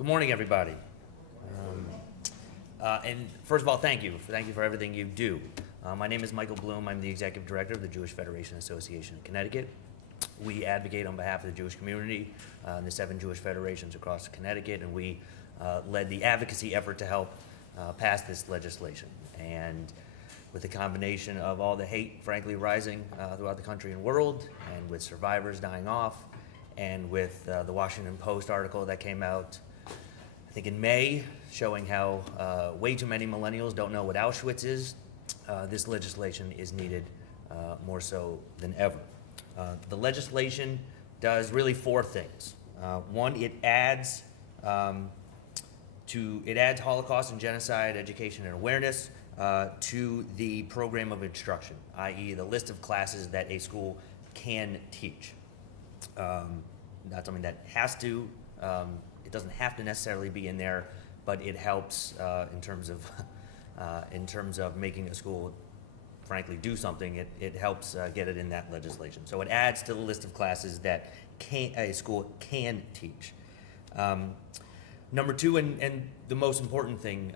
Good morning, everybody. And first of all, thank you. Thank you for everything you do. My name is Michael Bloom. I'm the Executive Director of the Jewish Federation Association in Connecticut. We advocate on behalf of the Jewish community, the 7 Jewish federations across Connecticut, and we led the advocacy effort to help pass this legislation. And with the combination of all the hate, frankly, rising throughout the country and world, and with survivors dying off, and with the Washington Post article that came out, I think in May, showing how way too many millennials don't know what Auschwitz is, this legislation is needed more so than ever. The legislation does really 4 things. One, it adds Holocaust and genocide education and awareness to the program of instruction, i.e. the list of classes that a school can teach. Not something that has to, it doesn't have to necessarily be in there, but it helps in terms of making a school, frankly, do something. It helps get it in that legislation. So it adds to the list of classes that a school can teach. Number 2, and the most important thing,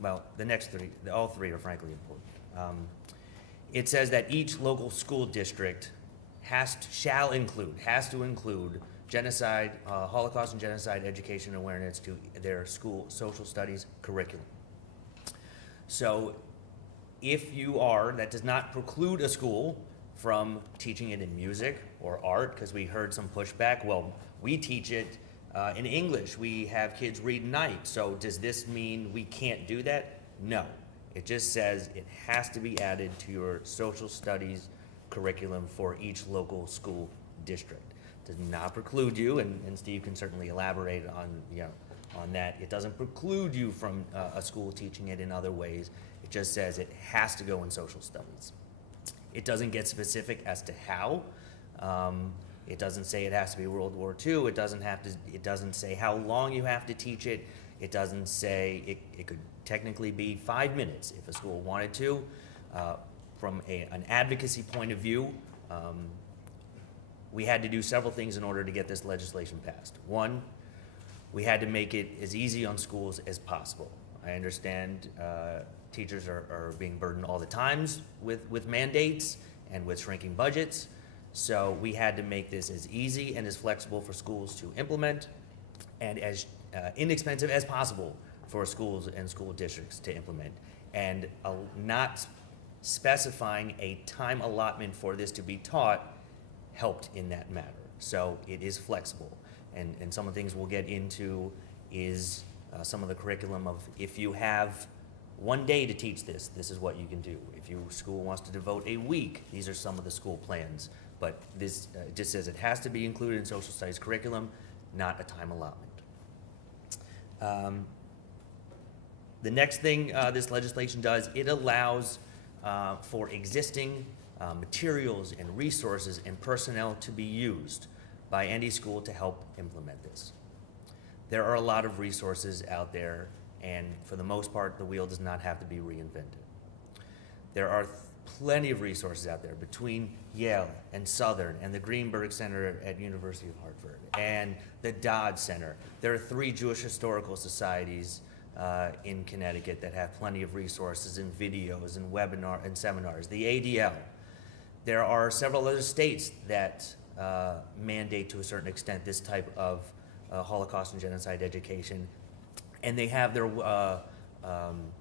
well, the next 3, all 3 are frankly important. It says that each local school district has to include genocide, Holocaust and genocide education and awareness to their school social studies curriculum. So that does not preclude a school from teaching it in music or art, because we heard some pushback. Well, we teach it in English. We have kids read night. So does this mean we can't do that? No. It just says it has to be added to your social studies curriculum for each local school district. Does not preclude you, and Steve can certainly elaborate on that. It doesn't preclude you from a school teaching it in other ways. It just says it has to go in social studies. It doesn't get specific as to how. It doesn't say it has to be World War II. It doesn't say how long you have to teach it. It doesn't say it could technically be 5 minutes if a school wanted to. From an advocacy point of view, we had to do several things in order to get this legislation passed. One, we had to make it as easy on schools as possible. I understand teachers are being burdened all the times with mandates and with shrinking budgets. So we had to make this as easy and as flexible for schools to implement, and as inexpensive as possible for schools and school districts to implement. And not specifying a time allotment for this to be taught helped in that matter. So it is flexible. And some of the things we'll get into is some of the curriculum of, if you have 1 day to teach this, this is what you can do. If your school wants to devote a week, these are some of the school plans. But this just says it has to be included in social studies curriculum, not a time allotment. The next thing this legislation does, it allows for existing materials and resources and personnel to be used by any school to help implement this. There are a lot of resources out there, and for the most part, the wheel does not have to be reinvented. There are plenty of resources out there between Yale and Southern and the Greenberg Center at University of Hartford and the Dodd Center. There are 3 Jewish historical societies in Connecticut that have plenty of resources and videos and webinars and seminars. The ADL. There are several other states that mandate to a certain extent this type of Holocaust and genocide education, and they have their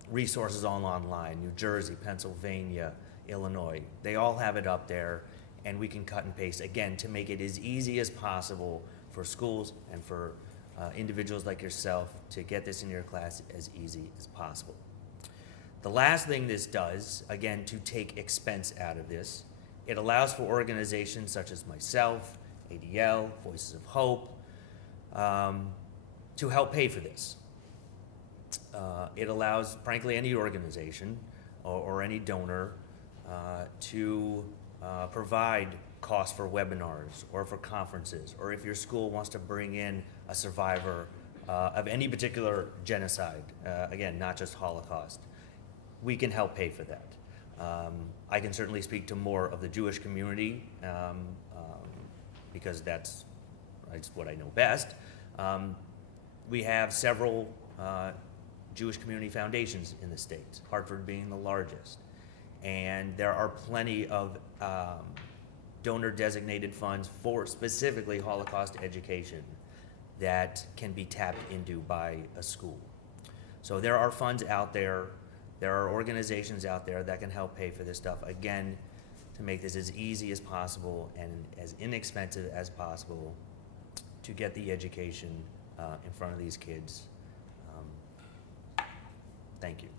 resources all online. New Jersey, Pennsylvania, Illinois, they all have it up there, and we can cut and paste, again, to make it as easy as possible for schools and for individuals like yourself to get this in your class as easy as possible. The last thing this does, again, to take expense out of this, it allows for organizations such as myself, ADL, Voices of Hope, to help pay for this. It allows, frankly, any organization or any donor to provide costs for webinars or for conferences, or if your school wants to bring in a survivor of any particular genocide, again, not just Holocaust, we can help pay for that. I can certainly speak to more of the Jewish community because that's what I know best. We have several Jewish community foundations in the state, Hartford being the largest. And there are plenty of donor-designated funds for specifically Holocaust education that can be tapped into by a school. So there are funds out there, there are organizations out there that can help pay for this stuff. Again, to make this as easy as possible and as inexpensive as possible to get the education in front of these kids. Thank you.